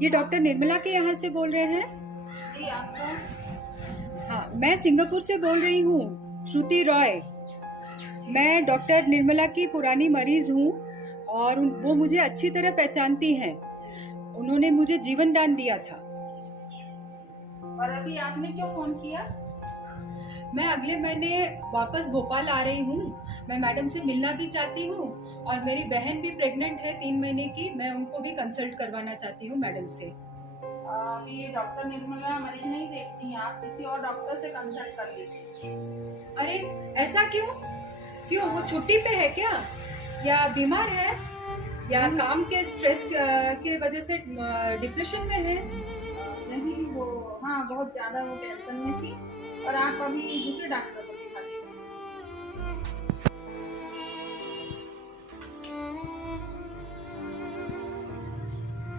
ये डॉक्टर निर्मला के यहाँ से बोल रहे हैं? जी, आप कौन? हाँ, मैं सिंगापुर से बोल रही हूँ, श्रुति रॉय। मैं डॉक्टर निर्मला की पुरानी मरीज हूँ और वो मुझे अच्छी तरह पहचानती हैं। उन्होंने मुझे जीवन दान दिया था। और अभी आपने क्यों फोन किया? मैं अगले महीने वापस भोपाल आ रही हूँ। मैं मैडम से मिलना भी चाहती हूँ और मेरी बहन भी प्रेग्नेंट है 3 महीने की। मैं उनको भी कंसल्ट करवाना चाहती हूँ मैडम से। अभी डॉक्टर निर्मला मरीज नहीं देखती हैं, आप किसी और डॉक्टर से कंसल्ट कर लीजिए। अरे ऐसा क्यों? क्यों, वो छुट्टी पे है क्या, या बीमार है, या काम के स्ट्रेस के वजह से डिप्रेशन में है? नहीं, वो हाँ बहुत ज्यादा वो टेंशन में थी और आप अभी दूसरे डॉक्टर को दिखा दीजिए।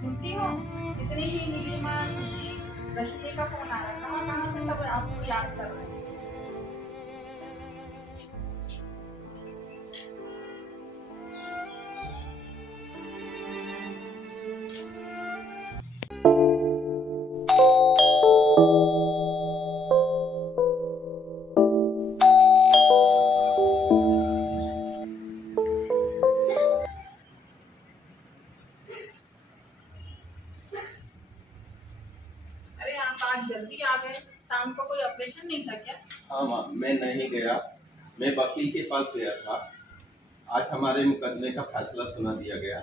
सुनती हो? इतनी ही नीलिमा रश्मि का फोन आ रहा है, कहाँ कहाँ से सब आपको याद कर रहे हैं। अरे आप आज जल्दी आ गए, शाम को कोई ऑपरेशन नहीं था क्या? हाँ माँ, मैं नहीं गया। मैं वकील के पास गया था। आज हमारे मुकदमे का फैसला सुना दिया गया।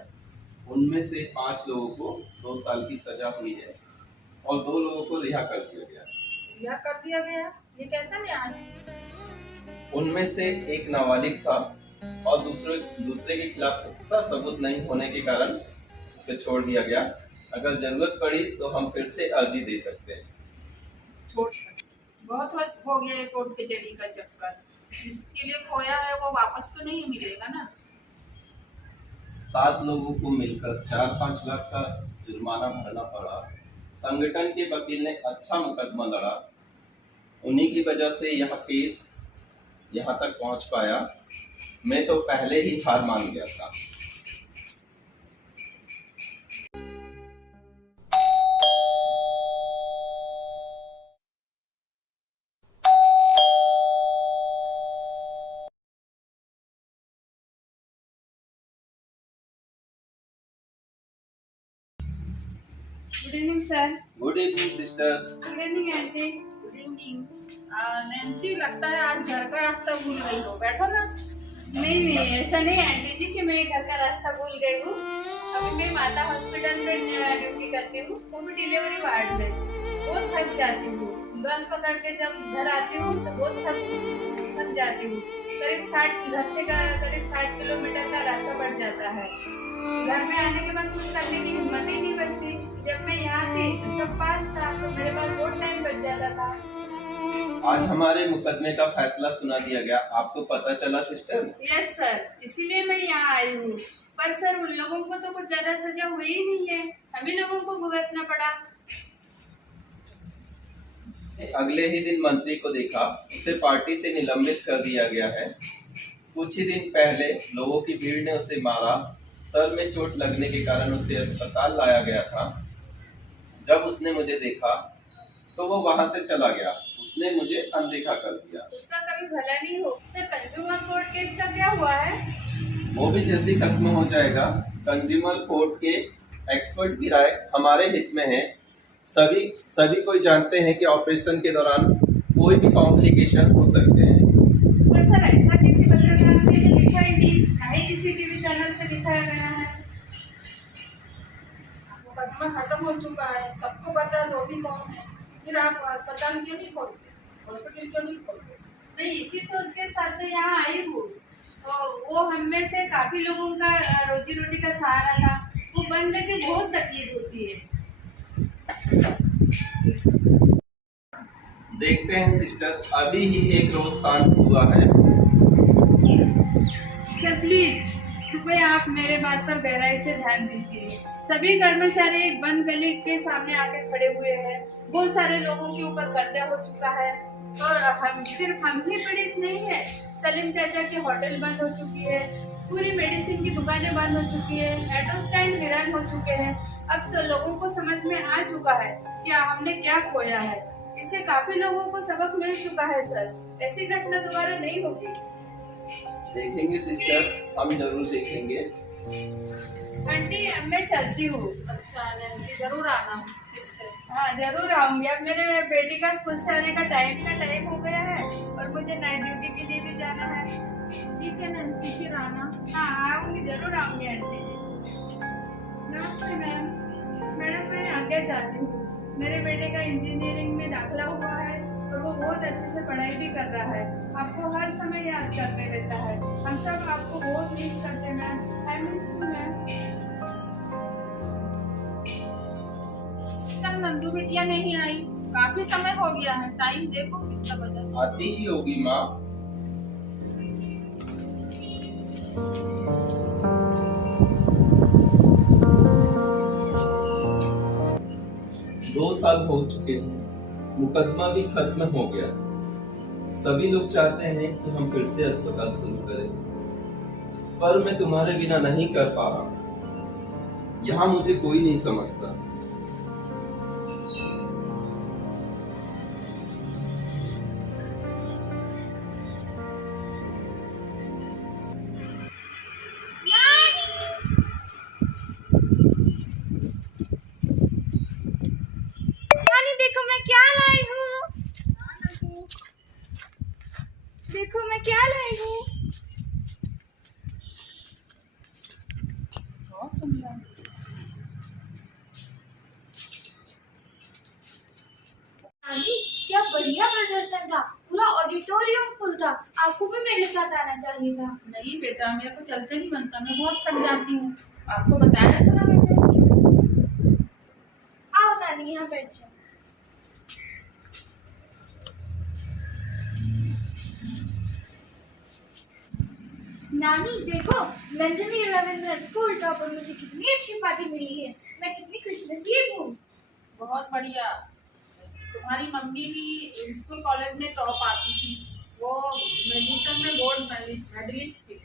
उनमें से 5 लोगों को 2 साल की सजा हुई है और 2 लोगों को रिहा कर दिया गया। रिहा कर दिया गया? ये कैसा न्याय? उनमें से एक नाबालिग था और दूसरे के खिलाफ पुख्ता सबूत नहीं होने के कारण उसे छोड़ दिया गया। अगर जरूरत पड़ी तो हम फिर से अर्जी दे सकते हैं। छोड़ बहुत हो गया है कोर्ट कचहरी का चक्कर। जिसके लिए खोया है वो वापस तो नहीं मिलेगा ना? 7 लोगों को मिलकर 4-5 लाख का जुर्माना भरना पड़ा। संगठन के वकील ने अच्छा मुकदमा लड़ा। उन्हीं की वजह से यह केस यहाँ तक पहुँच पाया। मैं तो पहले ही हार मान गया था। Good evening sir. Good evening sister. Good evening aunty. Good evening. Nancy, लगता है आज घर का रास्ता भूल गई हो, बैठो ना। नहीं, ऐसा नहीं आंटी जी कि मैं घर का रास्ता भूल गई हूँ। अभी मैं माता हॉस्पिटल में ड्यूटी करती हूँ, वो भी डिलीवरी वार्ड में। बहुत थक जाती हूँ। बस पकड़ के जब घर आती हूँ तो बहुत थक जाती हूँ। करीब 60 किलोमीटर का रास्ता पड़ जाता है। घर में आने के बाद कुछ करने की हिम्मत ही नहीं बचती। जब मैं यहाँ थी तो सब पास था, तो मेरे पास बहुत टाइम बच जाता था। आज हमारे मुकदमे का फैसला सुना दिया गया। आपको पता चला सिस्टर? यस सर, इसीलिए मैं यहाँ आई हूँ। पर सर, उन लोगों को तो कुछ ज्यादा सजा हुई ही नहीं है, हमें लोगों को भुगतना पड़ा। अगले ही दिन मंत्री को देखा, उसे पार्टी से निलंबित कर दिया गया है। कुछ ही दिन पहले लोगों की भीड़ ने उसे मारा। सर में चोट लगने के कारण उसे अस्पताल लाया गया था। जब उसने मुझे देखा तो वो वहां से चला गया। उसने मुझे अनदेखा कर दिया। उसका कभी भला नहीं हो। सर, कंज्यूमर कोर्ट केस का क्या हुआ है? वो भी जल्दी खत्म हो जाएगा। कंज्यूमर कोर्ट के एक्सपर्ट की राय हमारे हित में है। सभी कोई जानते हैं कि ऑपरेशन के दौरान कोई भी कॉम्प्लिकेशन हो सकते हैं। पर सर, ऐसा किसी पत्रकार ने लिखा ही नहीं, ना ही किसी टीवी चैनल पे दिखाया गया है। मुकदमा खत्म हो चुका है, सबको पता है दोषी कौन है। फिर आप अस्पताल क्यों नहीं खोलते, हॉस्पिटल क्यों नहीं खोलते? मैं इसी सोच के साथ तो यहाँ आई हूँ। तो वो हम में से काफी लोगों का रोजी रोटी का सहारा था। वो बंद करके बहुत तकलीफ होती है। देखते हैं सिस्टर, अभी ही एक रोज शांत हुआ है। सर प्लीज, कृपया आप मेरे बात पर गहराई से ध्यान दीजिए। सभी कर्मचारी एक बंद गली के सामने आके खड़े हुए हैं। बहुत सारे लोगों के ऊपर कर्जा हो चुका है और हम ही पीड़ित नहीं है। सलीम चाचा की होटल बंद हो चुकी है, पूरी मेडिसिन की दुकानें बंद हो चुकी है, ऑटो स्टैंड वीरान हो चुके हैं। अब सब लोगों को समझ में आ चुका है कि हमने क्या खोया है। इससे काफी लोगों को सबक मिल चुका है सर। ऐसी घटना दोबारा नहीं होगी। देखेंगे सिस्टर, हम जरूर देखेंगे। आंटी मैं चलती हूँ। अच्छा नैन्सी, जरूर आना फिर से। हाँ जरूर आऊंगी। अब मेरे बेटी का स्कूल से आने का टाइम हो गया है और मुझे नाइट ड्यूटी के लिए भी जाना है। ठीक है नैन्सी, फिर आना। हाँ आऊंगी, जरूर आऊंगी आंटी जी। नमस्ते मैम। मैडम मैं आगे चाहती हूँ। मेरे बेटे का इंजीनियरिंग में दाखिला हुआ है और वो बहुत अच्छे से पढ़ाई भी कर रहा है। आपको हर समय याद करते रहता है। हम सब आपको बहुत मिस करते हैं ma'am. I miss you ma'am. कल नंदू बिटिया नहीं आई, काफी समय हो गया है। टाइम देखो कितना बजा। आती ही होगी माँ। दो साल हो चुके हैं, मुकदमा भी खत्म हो गया। सभी लोग चाहते हैं कि हम फिर से अस्पताल शुरू करें, पर मैं तुम्हारे बिना नहीं कर पा रहा। यहाँ मुझे कोई नहीं समझता। देखो मैं क्या लाई हूँ। देखो मैं क्या लाई हूँ। बहुत सुंदर। नानी क्या बढ़िया प्रदर्शन था। पूरा ऑडिटोरियम फुल था। आपको भी मेरे साथ आना चाहिए था। नहीं बेटा, मेरे को चलते नहीं बनता, मैं बहुत थक जाती हूँ। आपको बताया था ना मैंने। आओ नानी यहाँ बैठ जाओ। नानी देखो, नंदिनी रविंद्रन स्कूल टॉप और मुझे कितनी अच्छी पार्टी मिली है। मैं कितनी खुशनसीब हूँ। बहुत बढ़िया। तुम्हारी मम्मी भी स्कूल कॉलेज में टॉप आती थी। वो मेडिसिन में गोल्ड मेडलिस्ट थी।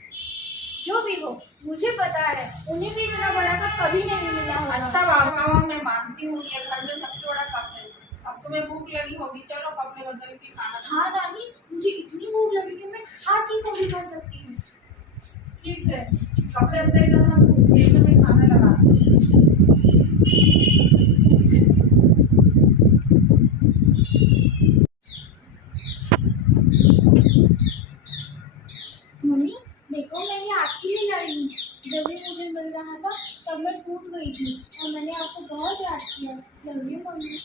जो भी हो, मुझे पता है उन्हें भी इतना बड़ा कप कभी नहीं मिला होगा। अच्छा बाबा, मैं मानती हूँ ये घर में सबसे बड़ा कप है। अब तुम्हें भूख लगी होगी, चलो कपड़े बदल के खाना। हाँ नानी, मुझे इतनी भूख लगी कि मैं खाती को भी खा सकती हूँ। ठीक है, कपड़े अपने टेबल में खाना लगा। मम्मी देखो, मैं ये आपके लिए लाई हूँ। जब ये मुझे मिल रहा था तब मैं टूट गई थी और मैंने आपको बहुत याद किया। Love you mummy.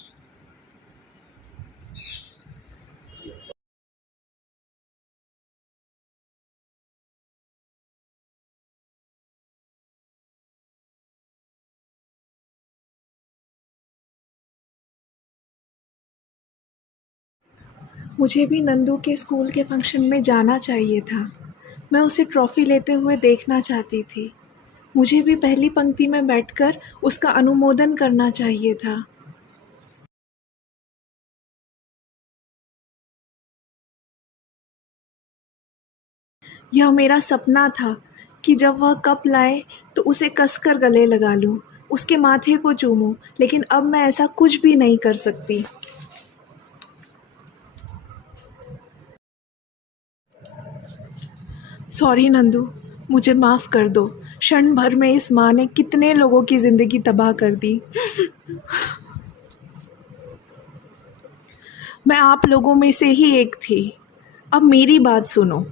मुझे भी नंदू के स्कूल के फंक्शन में जाना चाहिए था। मैं उसे ट्रॉफ़ी लेते हुए देखना चाहती थी। मुझे भी पहली पंक्ति में बैठकर उसका अनुमोदन करना चाहिए था। यह मेरा सपना था कि जब वह कप लाए तो उसे कसकर गले लगा लूं, उसके माथे को चूमूं, लेकिन अब मैं ऐसा कुछ भी नहीं कर सकती। सॉरी नंदू, मुझे माफ़ कर दो। क्षण भर में इस माँ ने कितने लोगों की ज़िंदगी तबाह कर दी। मैं आप लोगों में से ही एक थी। अब मेरी बात सुनो।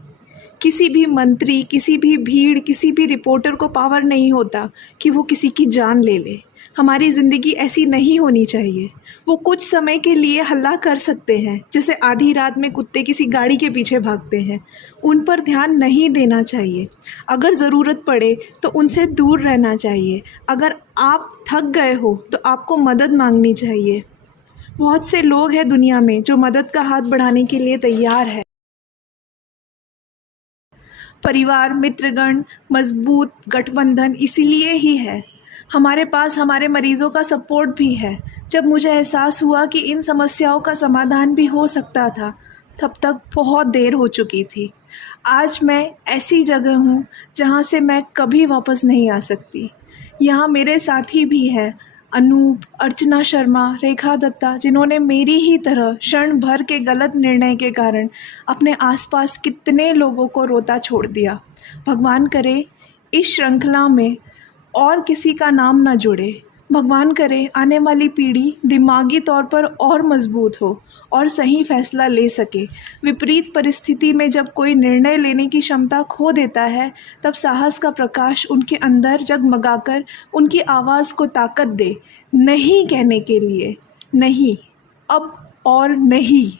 किसी भी मंत्री, किसी भी भीड़, किसी भी रिपोर्टर को पावर नहीं होता कि वो किसी की जान ले ले। हमारी ज़िंदगी ऐसी नहीं होनी चाहिए। वो कुछ समय के लिए हल्ला कर सकते हैं, जैसे आधी रात में कुत्ते किसी गाड़ी के पीछे भागते हैं। उन पर ध्यान नहीं देना चाहिए। अगर ज़रूरत पड़े तो उनसे दूर रहना चाहिए। अगर आप थक गए हो तो आपको मदद मांगनी चाहिए। बहुत से लोग हैं दुनिया में जो मदद का हाथ बढ़ाने के लिए तैयार है। परिवार, मित्रगण, मजबूत गठबंधन इसीलिए ही है। हमारे पास हमारे मरीजों का सपोर्ट भी है। जब मुझे एहसास हुआ कि इन समस्याओं का समाधान भी हो सकता था, तब तक बहुत देर हो चुकी थी। आज मैं ऐसी जगह हूँ जहाँ से मैं कभी वापस नहीं आ सकती। यहाँ मेरे साथी भी हैं। अनूप, अर्चना शर्मा, रेखा दत्ता, जिन्होंने मेरी ही तरह क्षण भर के गलत निर्णय के कारण अपने आसपास कितने लोगों को रोता छोड़ दिया। भगवान करे इस श्रृंखला में और किसी का नाम न जुड़े। भगवान करे आने वाली पीढ़ी दिमागी तौर पर और मजबूत हो और सही फैसला ले सके। विपरीत परिस्थिति में जब कोई निर्णय लेने की क्षमता खो देता है, तब साहस का प्रकाश उनके अंदर जगमगाकर उनकी आवाज़ को ताकत दे, नहीं कहने के लिए, नहीं, अब और नहीं।